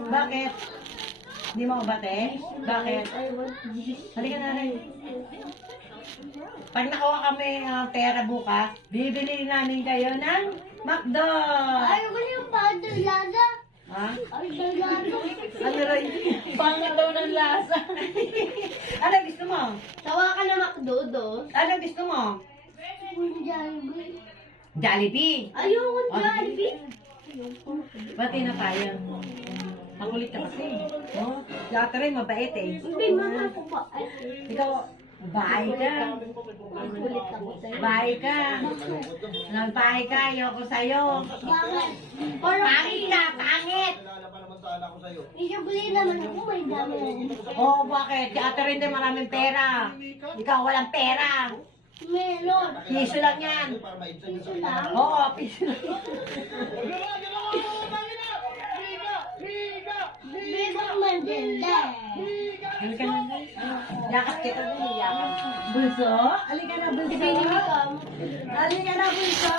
Bakit? Hindi mo bate? Bakit? Halika na rin. Pag nakuha kami pera bukas, bibili namin kayo ng McDo. Ay, wala yung padulada. Ha? Ay, dalado. Ano rin? Pangit daw ng lasa. Ano gusto mo? Tawa ka na McDo. Ano gusto mo? Jollibee. Jollibee. Ayoko Jollibee. Bati na tayo. Makulit ka kasi. Oh, yata rin mabait eh. Hindi, mama ko pa. Ay, Ikaw, bahay ka. kulit ako sa'yo. Bahay ka. Nagbahay ka, ayoko sa'yo. Bakit? Pangit ka, pangit! Isubuli naman ako, may dami. Oh, bakit? Yata rin din maraming pera. Ikaw walang pera. Meron. Piso lang yan. Piso lang. Oo, piso lang. Bigong maganda. Halika na. Yakas kita din, yakas. Bulso? Halika na, bulso. Ibigay ko. Halika na, bulso.